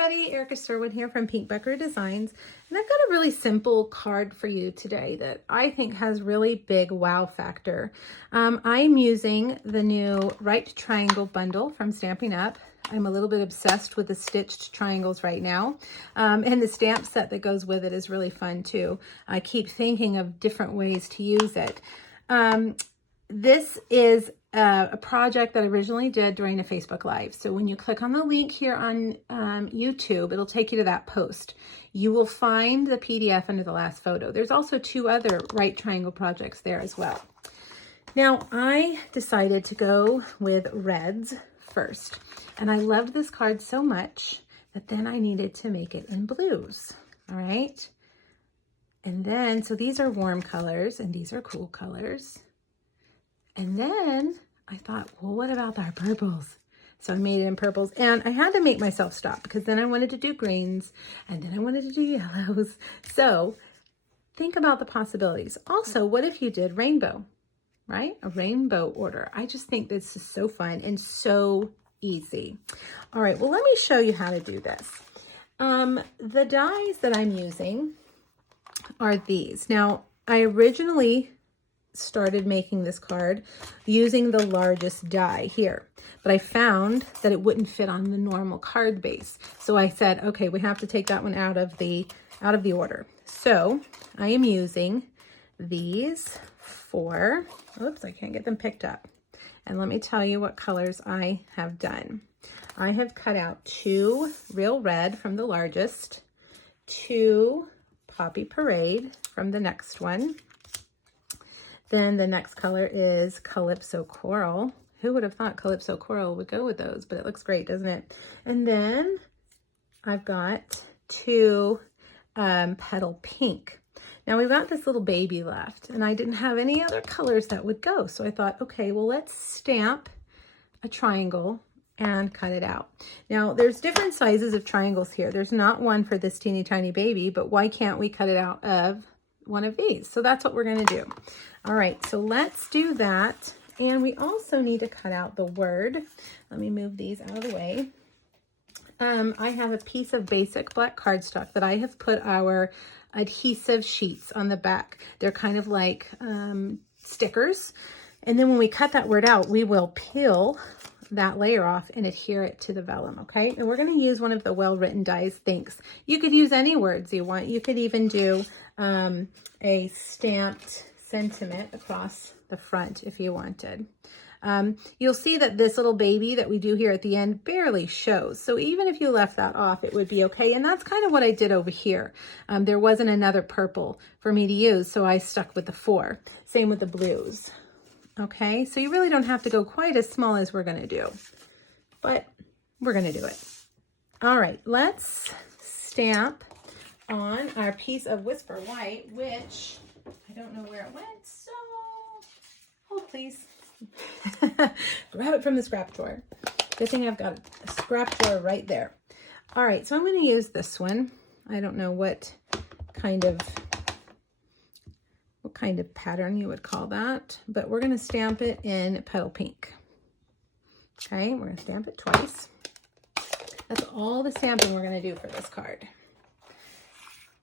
everybody, Erica Sherwood here from Pink Buckaroo Designs, and I've got a really simple card for you today that I think has really big wow factor. I'm using the new Right Triangle bundle from Stampin' Up. I'm a little bit obsessed with the stitched triangles right now, and the stamp set that goes with it is really fun too. I keep thinking of different ways to use it. This is a project that I originally did during a Facebook Live. So when you click on the link here on YouTube, it'll take you to that post. You will find the PDF under the last photo. There's also 2 other right triangle projects there as well. Now I decided to go with reds first, and I loved this card so much that then I needed to make it in blues. All right. And then, so these are warm colors and these are cool colors. And then I thought, well, what about our purples? So I made it in purples, and I had to make myself stop because then I wanted to do greens and then I wanted to do yellows. So think about the possibilities. Also, what if you did rainbow, right? A rainbow order. I just think this is so fun and so easy. All right, well, let me show you how to do this. The dies that I'm using are these. Now, I originally started making this card using the largest die here, but I found that it wouldn't fit on the normal card base. So I said, okay, we have to take that one out of the order. So I am using these 4, oops, I can't get them picked up. And let me tell you what colors I have done. I have cut out 2 real red from the largest, 2 Poppy Parade from the next one. Then the next color is Calypso Coral. Who would have thought Calypso Coral would go with those, but it looks great, doesn't it? And then I've got 2 Petal Pink. Now we've got this little baby left, and I didn't have any other colors that would go. So I thought, okay, well, let's stamp a triangle and cut it out. Now there's different sizes of triangles here. There's not one for this teeny tiny baby, but why can't we cut it out of one of these? So that's what we're going to do. All right, so let's do that. And we also need to cut out the word. Let me move these out of the way. I have a piece of basic black cardstock that I have put our adhesive sheets on the back. They're kind of like stickers. And then when we cut that word out, we will peel that layer off and adhere it to the vellum, okay? And we're going to use one of the well-written dies, thanks. You could use any words you want. You could even do a stamped sentiment across the front if you wanted. You'll see that this little baby that we do here at the end barely shows. So even if you left that off, it would be okay. And that's kind of what I did over here. There wasn't another purple for me to use, so I stuck with the 4. Same with the blues. Okay, so you really don't have to go quite as small as we're going to do, but we're going to do it. All right, let's stamp on our piece of Whisper White, which I don't know where it went, so hold please. Grab it from the scrap drawer. Good thing I've got a scrap drawer right there. All right, so I'm going to use this one. I don't know what kind of pattern you would call that, but we're going to stamp it in Petal Pink. Okay, we're going to stamp it twice. That's all the stamping we're going to do for this card.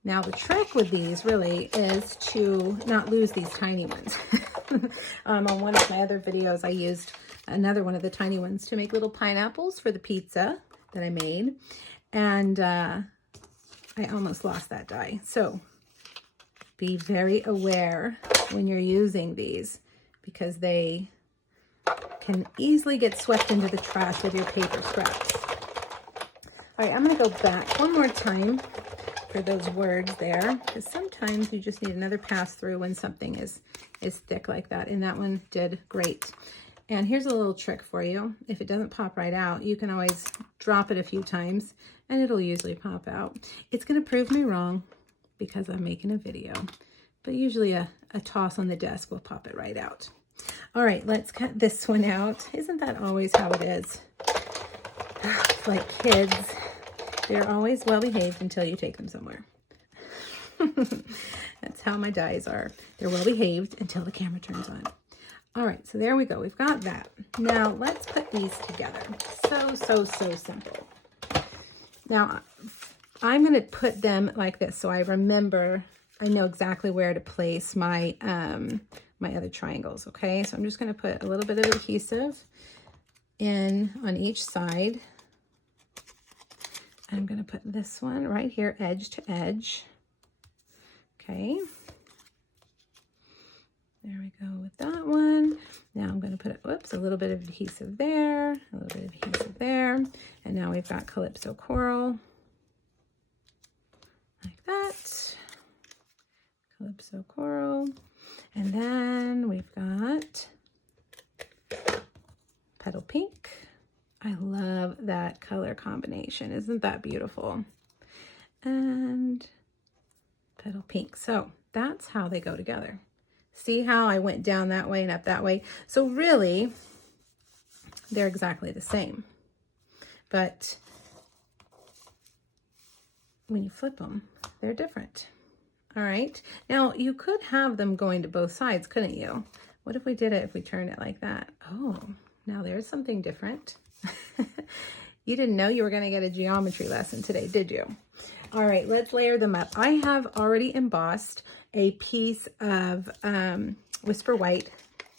Now the trick with these really is to not lose these tiny ones. On one of my other videos, I used another one of the tiny ones to make little pineapples for the pizza that I made, and I almost lost that die. So be very aware when you're using these because they can easily get swept into the trash with your paper scraps. All right, I'm going to go back one more time for those words there, because sometimes you just need another pass through when something is thick like that, and that one did great. And here's a little trick for you. If it doesn't pop right out, you can always drop it a few times and it'll usually pop out. It's going to prove me wrong because I'm making a video, but usually a toss on the desk will pop it right out. All right, let's cut this one out. Isn't that always how it is? It's like kids. They're always well behaved until you take them somewhere. That's how my dies are. They're well behaved until the camera turns on. All right, so there we go. We've got that. Now let's put these together. So simple. Now, I'm going to put them like this so I remember, I know exactly where to place my, my other triangles, okay? So I'm just going to put a little bit of adhesive in on each side. I'm going to put this one right here, edge to edge. Okay. There we go with that one. Now I'm going to put, whoops, a little bit of adhesive there, a little bit of adhesive there. And now we've got Calypso Coral. Like that. Calypso Coral. And then we've got Petal Pink. I love that color combination. Isn't that beautiful? And Petal Pink. So that's how they go together. See how I went down that way and up that way? So really, they're exactly the same. But when you flip them, they're different. All right. Now, you could have them going to both sides, couldn't you? What if we did it if we turned it like that? Oh, now there's something different. You didn't know you were going to get a geometry lesson today, did you? All right, let's layer them up. I have already embossed a piece of Whisper White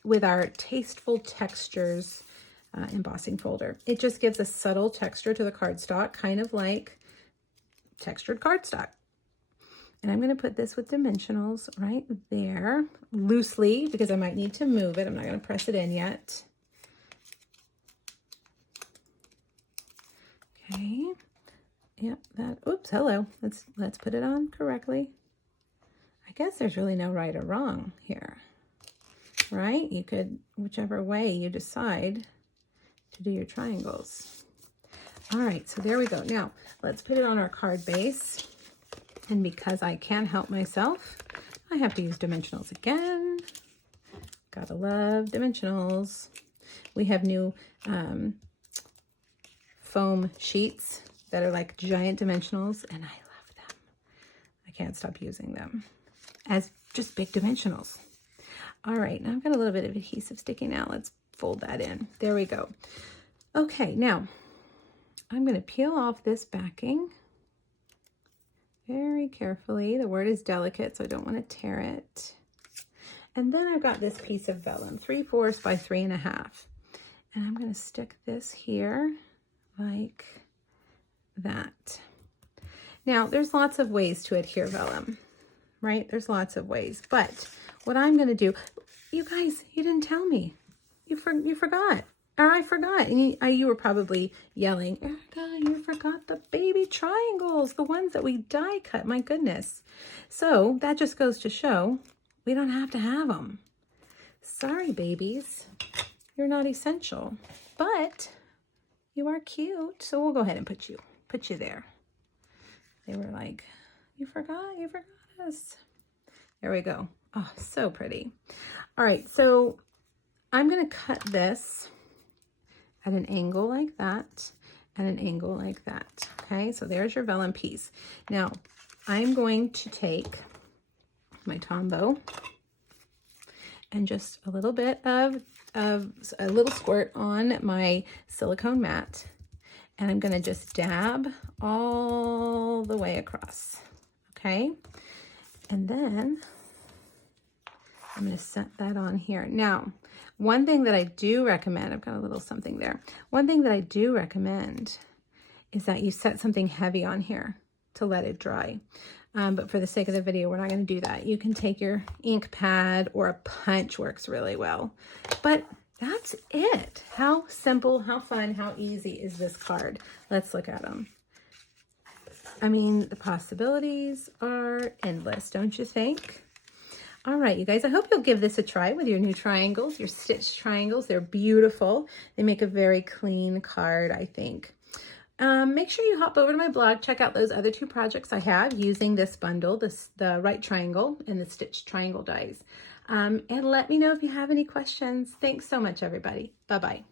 with our Tasteful Textures embossing folder. It just gives a subtle texture to the cardstock, kind of like textured cardstock. And I'm going to put this with dimensionals right there, loosely, because I might need to move it. I'm not going to press it in yet. Okay. Yep, that, oops, hello. Let's put it on correctly. I guess there's really no right or wrong here, right? You could, whichever way you decide to do your triangles. All right, so there we go. Now, let's put it on our card base. And because I can't help myself, I have to use dimensionals again. Gotta love dimensionals. We have new foam sheets that are like giant dimensionals, and I love them. I can't stop using them as just big dimensionals. All right, now I've got a little bit of adhesive sticking out. Let's fold that in. There we go. Okay, now I'm going to peel off this backing very carefully. The word is delicate, so I don't want to tear it. And then I've got this piece of vellum, 3/4 by 3.5. And I'm going to stick this here like that. Now, there's lots of ways to adhere vellum, right? There's lots of ways. But what I'm going to do, you guys, you didn't tell me. You forgot. Or I forgot. And you were probably yelling, Erica, you forgot the baby triangles, the ones that we die cut. My goodness. So that just goes to show we don't have to have them. Sorry, babies. You're not essential. But you are cute. So we'll go ahead and put you there. They were like, you forgot us. There we go. Oh, so pretty. All right, so I'm going to cut this at an angle like that, and an angle like that. Okay, so there's your vellum piece. Now, I'm going to take my Tombow and just a little bit of a little squirt on my silicone mat, and I'm going to just dab all the way across. Okay, and then I'm going to set that on here. Now, one thing that I do recommend, I've got a little something there. One thing that I do recommend is that you set something heavy on here to let it dry. But for the sake of the video, we're not going to do that. You can take your ink pad, or a punch works really well. But that's it. How simple, how fun, how easy is this card? Let's look at them. I mean, the possibilities are endless, don't you think? All right, you guys, I hope you'll give this a try with your new triangles, your stitched triangles. They're beautiful. They make a very clean card, I think. Make sure you hop over to my blog, check out those other two projects I have using this bundle, the right triangle and the stitched triangle dies. And let me know if you have any questions. Thanks so much, everybody. Bye-bye.